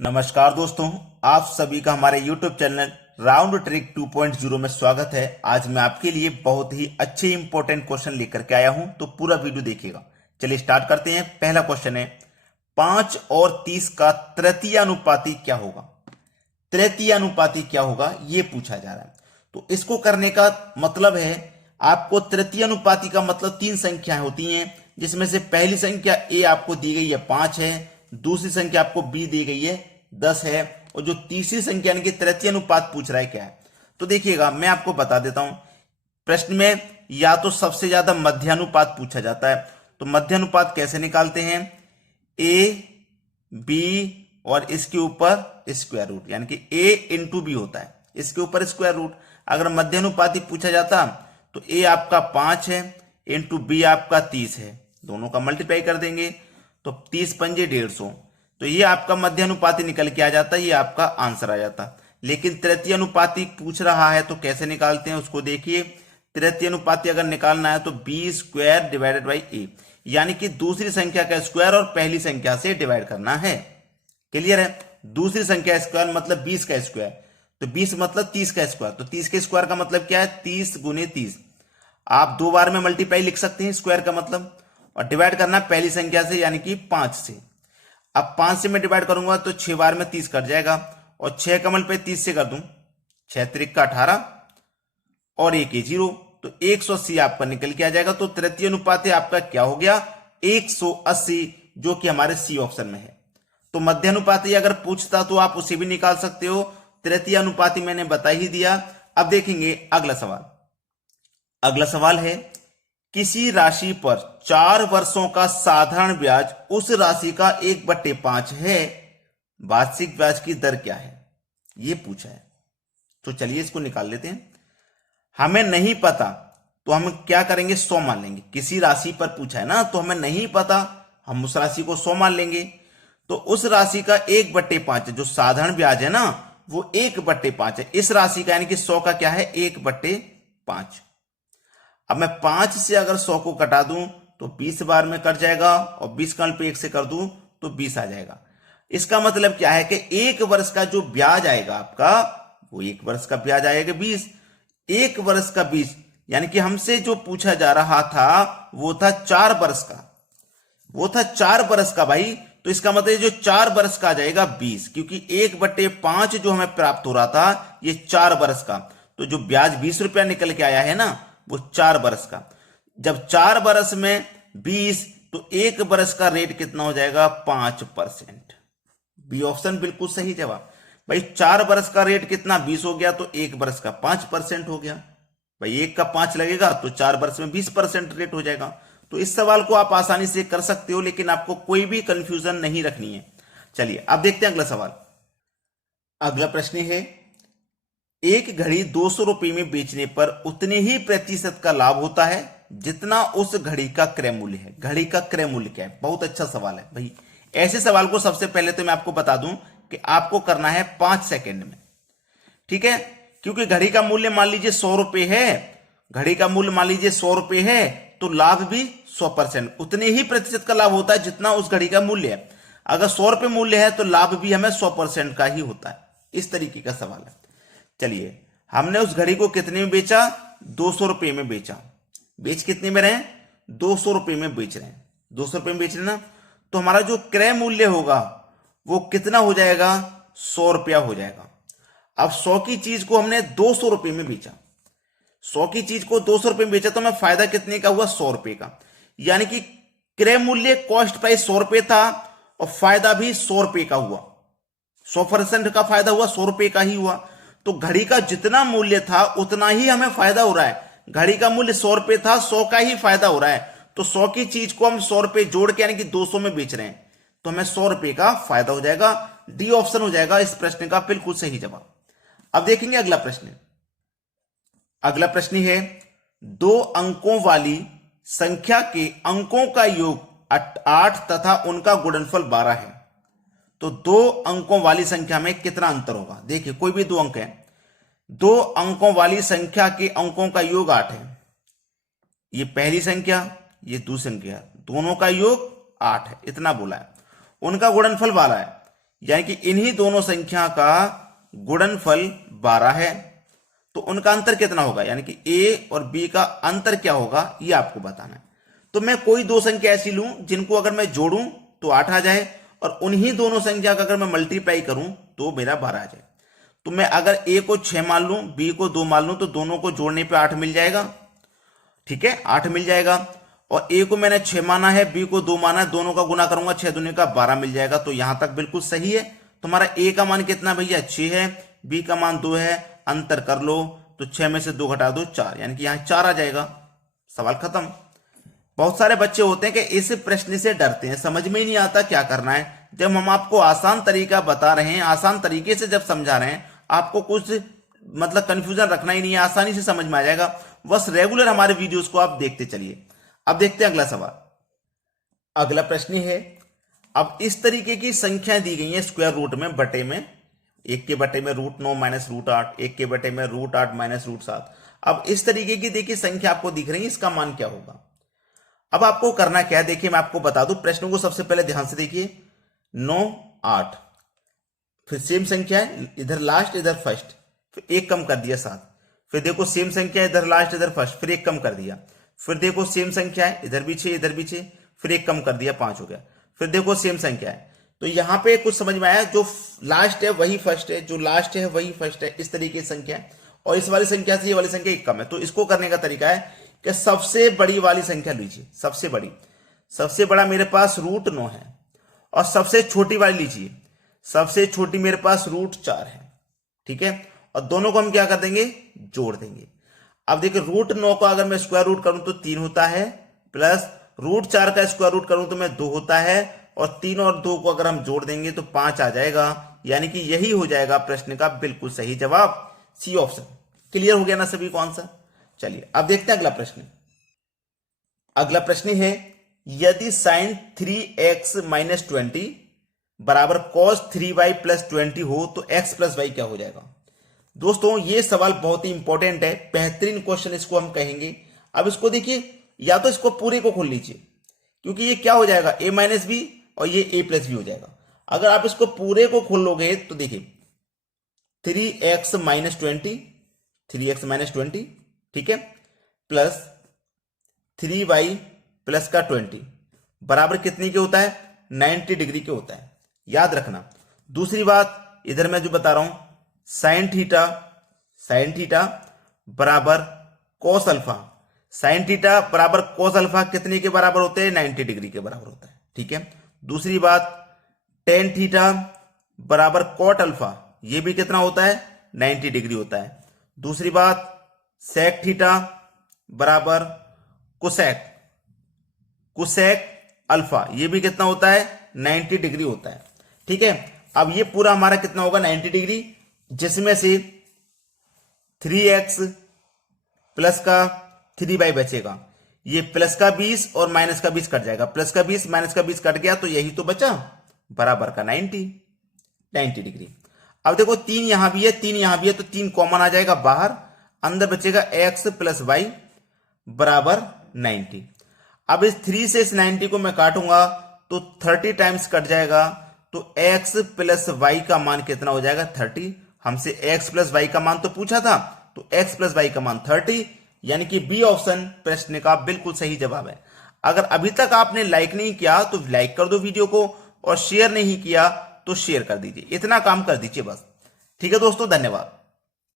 नमस्कार दोस्तों, आप सभी का हमारे YouTube चैनल राउंड ट्रिक 2.0 में स्वागत है। आज मैं आपके लिए बहुत ही अच्छे इंपॉर्टेंट क्वेश्चन लेकर के आया हूं, तो पूरा वीडियो देखिएगा। चलिए स्टार्ट करते हैं। पहला क्वेश्चन है 5 और 30 का तृतीय अनुपाती क्या होगा। तृतीय अनुपाती क्या होगा ये पूछा जा रहा है। तो इसको करने का मतलब है, आपको तृतीय अनुपाती का मतलब 3 संख्याएं होती हैं, जिसमें से पहली संख्या ए आपको दी गई है 5 है, दूसरी संख्या आपको बी दी गई है 10 है, और जो तीसरी संख्या यानी कि तृतीय अनुपात पूछ रहा है क्या है। तो देखिएगा, मैं आपको बता देता हूं। प्रश्न में या तो सबसे ज्यादा मध्यानुपात पूछा जाता है। तो मध्यानुपात कैसे निकालते हैं, ए बी और इसके ऊपर स्क्वायर रूट, यानी कि ए इंटू बी होता है, इसके ऊपर स्क्वायर रूट। अगर मध्यानुपाती पूछा जाता तो ए आपका 5 है इंटू बी आपका 30 है, दोनों का मल्टीप्लाई कर देंगे तो 30 पंजे 150, तो ये आपका मध्यानुपाती निकल के आ जाता है, ये आपका आंसर आ जाता। लेकिन तृतीय अनुपाती पूछ रहा है तो कैसे निकालते हैं उसको देखिए। तृतीय अनुपाती अगर निकालना है तो बी स्क्वायर डिवाइडेड बाई ए, यानी कि दूसरी संख्या का स्क्वायर और पहली संख्या से डिवाइड करना है। क्लियर है। दूसरी संख्या स्क्वायर मतलब 20 का स्क्वायर, तो 20 मतलब 30 का स्क्वायर, तो 30 के स्क्वायर का मतलब क्या है 30 गुने 30। आप 2 बार में मल्टीप्लाई लिख सकते हैं स्क्वायर का मतलब, और डिवाइड करना पहली संख्या से यानी कि 5 से। अब 5 से मैं डिवाइड करूंगा तो 6 बार में 30 कट जाएगा, और 6 का मल्टीप्लाई 30 से कर दूं, 6 त्रिक 18 और 1 0, तो 180 आपका निकल के आ जाएगा। तो तृतीय अनुपात आपका क्या हो गया 180, जो कि हमारे सी ऑप्शन में है। तो मध्यानुपाती अगर पूछता तो आप उसे भी निकाल सकते हो, तृतीय अनुपाती मैंने बता ही दिया। अब देखेंगे अगला सवाल। अगला सवाल है, किसी राशि पर 4 वर्षों का साधारण ब्याज उस राशि का 1/5 है, वार्षिक ब्याज की दर क्या है, यह पूछा है। तो चलिए इसको निकाल लेते हैं। हमें नहीं पता तो हम क्या करेंगे 100 मान लेंगे। किसी राशि पर पूछा है ना, तो हमें नहीं पता, हम उस राशि को 100 मान लेंगे। तो उस राशि का 1/5 है, जो साधारण ब्याज है ना वो 1/5 है। इस राशि का यानी कि 100 का क्या है 1/5। अब मैं 5 से अगर 100 को कटा दूं तो 20 बार में कट जाएगा, और 20 का पे 1 से कर दूं तो 20 आ जाएगा। इसका मतलब क्या है कि 1 वर्ष का जो ब्याज आएगा आपका, वो 1 वर्ष का ब्याज आएगा 20। 1 वर्ष का 20, यानी कि हमसे जो पूछा जा रहा था वो था 4 वर्ष का, वो था 4 वर्ष का भाई। तो इसका मतलब जो 4 वर्ष का आ जाएगा 20, क्योंकि 1/5 जो हमें प्राप्त हो रहा था ये 4 वर्ष का। तो जो ब्याज 20 रुपया निकल के आया है ना वो 4 वर्ष का। जब 4 वर्ष में 20, तो 1 वर्ष का रेट कितना हो जाएगा 5%। बी ऑप्शन बिल्कुल सही जवाब। भाई 4 वर्ष का रेट कितना 20 हो गया, तो 1 वर्ष का 5% हो गया। भाई 1 का 5 लगेगा तो 4 वर्ष में 20% रेट हो जाएगा। तो इस सवाल को आप आसानी से कर सकते हो, लेकिन आपको कोई भी कंफ्यूजन नहीं रखनी है। चलिए अब देखते हैं अगला सवाल। अगला प्रश्न है, एक घड़ी 200 रुपए में बेचने पर उतने ही प्रतिशत का लाभ होता है जितना उस घड़ी का क्रय मूल्य है। घड़ी का क्रय मूल्य क्या है, बहुत अच्छा सवाल है भाई। ऐसे सवाल को सबसे पहले तो मैं आपको बता दूं कि आपको करना है 5 सेकंड में, ठीक है। क्योंकि घड़ी का मूल्य मान लीजिए 100 रुपए है, घड़ी का मूल्य मान लीजिए 100 रुपए है, तो लाभ भी 100%, उतने ही प्रतिशत का लाभ होता है जितना उस घड़ी का मूल्य है। अगर 100 रुपए मूल्य है तो लाभ भी हमें 100% का ही होता है। इस तरीके का सवाल है। चलिए, हमने उस घड़ी को कितने में बेचा 200 रुपए में बेचा। बेच कितने में रहे 200 रुपए में बेच रहे हैं, 200 रुपए में बेच रहे ना। तो हमारा जो क्रय मूल्य होगा वो कितना हो जाएगा 100 रुपया हो जाएगा। अब 100 की चीज को हमने 200 रुपए में बेचा, 100 की चीज को 200 रुपए में बेचा, तो हमें फायदा कितने का हुआ 100 रुपए का। यानी कि क्रय मूल्य कॉस्ट प्राइस 100 रुपए था और फायदा भी 100 रुपए का हुआ। 100% का फायदा हुआ 100 रुपए का ही हुआ। तो घड़ी का जितना मूल्य था उतना ही हमें फायदा हो रहा है। घड़ी का मूल्य 100 रुपए था, 100 का ही फायदा हो रहा है। तो 100 की चीज को हम 100 रुपए जोड़ के यानी कि 200 में बेच रहे हैं, तो हमें 100 रुपए का फायदा हो जाएगा। डी ऑप्शन हो जाएगा इस प्रश्न का बिल्कुल सही जवाब। अब देखेंगे अगला प्रश्न। अगला प्रश्न है, 2 अंकों वाली संख्या के अंकों का योग 8 तथा उनका गुणनफल 12 है। तो 2 अंकों वाली संख्या में कितना अंतर होगा। देखिए, कोई भी 2 अंक है, 2 अंकों वाली संख्या के अंकों का योग 8 है। ये पहली संख्या, ये दूसरी संख्या, दोनों का योग 8 है, इतना बोला है। उनका गुणनफल 12 है, यानी कि इन्हीं दोनों संख्या का गुणनफल 12 है, तो उनका अंतर कितना होगा, यानी कि ए और बी का अंतर क्या होगा ये आपको बताना है। तो मैं कोई दो संख्या ऐसी लूं जिनको अगर मैं जोड़ूं तो 8 आ जाए, और उन्हीं दोनों संख्या का अगर मैं मल्टीप्लाई करूं तो मेरा 12 आ जाए। तो मैं अगर ए को 6 मान लूं, बी को 2 मान लूं, तो दोनों को जोड़ने पे 8 मिल जाएगा। ठीक है, 8 मिल जाएगा। और ए को मैंने 6 माना है, बी को 2 माना है, दोनों का गुना करूंगा, 6 दूनी का 12 मिल जाएगा। तो यहां तक बिल्कुल सही है। तुम्हारा ए का मान कितना भैया, 6 है, बी का मान 2 है, अंतर कर लो, तो 6 में से 2 घटा दो 4, यानी कि यहां 4 आ जाएगा। सवाल खत्म। बहुत सारे बच्चे होते हैं कि इस प्रश्न से डरते हैं, समझ में ही नहीं आता क्या करना है। जब हम आपको आसान तरीका बता रहे हैं, आसान तरीके से जब समझा रहे हैं, आपको कुछ मतलब कंफ्यूजन रखना ही नहीं है, आसानी से समझ में आ जाएगा। बस रेगुलर हमारे वीडियोस को आप देखते चलिए। अब देखते हैं अगला सवाल। अगला प्रश्न है, अब इस तरीके की संख्याएं दी गई हैं स्क्वायर रूट में, बटे में, 1 के बटे में √9 माइनस √8, 1 के बटे में √8 माइनस √7। अब इस तरीके की देखिए संख्या आपको दिख रही है, इसका मान क्या होगा। अब आपको करना क्या है, देखिए मैं आपको बता दूं प्रश्न को, सबसे पहले ध्यान से देखिए। 9, 8, फिर सेम संख्या है, इधर लास्ट इधर फर्स्ट, फिर एक कम कर दिया 7, फिर देखो सेम संख्या है, इधर लास्ट इधर फर्स्ट, फिर एक कम कर दिया, फिर देखो सेम संख्या है, इधर भी 6 इधर भी 6, फिर एक कम कर दिया 5 हो गया, फिर देखो सेम संख्या है। तो यहां पे कुछ समझ में आया, जो लास्ट है वही फर्स्ट है, जो लास्ट है वही फर्स्ट है, इस तरीके की संख्या है। और इस वाली संख्या से ये वाली संख्या एक कम है। तो इसको करने का तरीका है कि सबसे बड़ी वाली संख्या लीजिए, सबसे बड़ी, सबसे बड़ा मेरे पास √9 है, और सबसे छोटी वाली लीजिए, सबसे छोटी मेरे पास √4 है। ठीक है, और दोनों को हम क्या कर देंगे, जोड़ देंगे। अब देखिए √9 का अगर मैं स्क्वायर रूट करूं तो 3 होता है, प्लस √4 का स्क्वायर रूट करूं तो मैं 2 होता है, और 3 और 2 को अगर हम जोड़ देंगे तो 5 आ जाएगा। यानी कि यही हो जाएगा प्रश्न का बिल्कुल सही जवाब, सी ऑप्शन। क्लियर हो गया ना सभी को आंसर। चलिए अब देखते हैं अगला प्रश्न। अगला प्रश्न है, यदि sin 3x माइनस 20 बराबर cos 3y प्लस 20 हो तो x प्लस वाई क्या हो जाएगा। दोस्तों ये सवाल बहुत ही इंपॉर्टेंट है, बेहतरीन क्वेश्चन इसको हम कहेंगे। अब इसको देखिए, या तो इसको पूरे को खोल लीजिए, क्योंकि ये क्या हो जाएगा, a माइनस बी, और ये a प्लस बी हो जाएगा। अगर आप इसको पूरे को खोल लोगे तो देखिए 3x माइनस 20, 3x माइनस 20, ठीक है, प्लस 3y प्लस का 20 बराबर कितने के होता है, 90 डिग्री के होता है, याद रखना। दूसरी बात इधर मैं जो बता रहा हूं, साइन थीटा बराबर कोस अल्फा, साइन थीटा बराबर कोस अल्फा कितने के बराबर होते हैं, 90 डिग्री के बराबर होता है। ठीक है, दूसरी बात टेन थीटा बराबर कोट अल्फा, ये भी कितना होता है, 90 डिग्री होता है। दूसरी बात सेक थीटा बराबर कुसेक अल्फा, ये भी कितना होता है, 90 डिग्री होता है। ठीक है, अब ये पूरा हमारा कितना होगा, 90 डिग्री, जिसमें से 3x प्लस का 3y बचेगा, ये प्लस का 20 और माइनस का 20 कट जाएगा, प्लस का 20 माइनस का 20 कट गया, तो यही तो बचा, बराबर का 90 डिग्री। अब देखो 3 यहां भी है, 3 यहां भी है, तो 3 कॉमन आ जाएगा बाहर, अंदर बचेगा x प्लस वाई बराबर 90। अब इस 3 से इस 90 को मैं काटूंगा तो 30 टाइम्स कट जाएगा, तो x प्लस वाई का मान कितना हो जाएगा, 30। हमसे x प्लस वाई का मान तो पूछा था, तो x प्लस वाई का मान 30, यानी कि बी ऑप्शन प्रश्न का बिल्कुल सही जवाब है। अगर अभी तक आपने लाइक नहीं किया तो लाइक कर दो वीडियो को, और शेयर नहीं किया तो शेयर कर दीजिए, इतना काम कर दीजिए बस। ठीक है दोस्तों, धन्यवाद।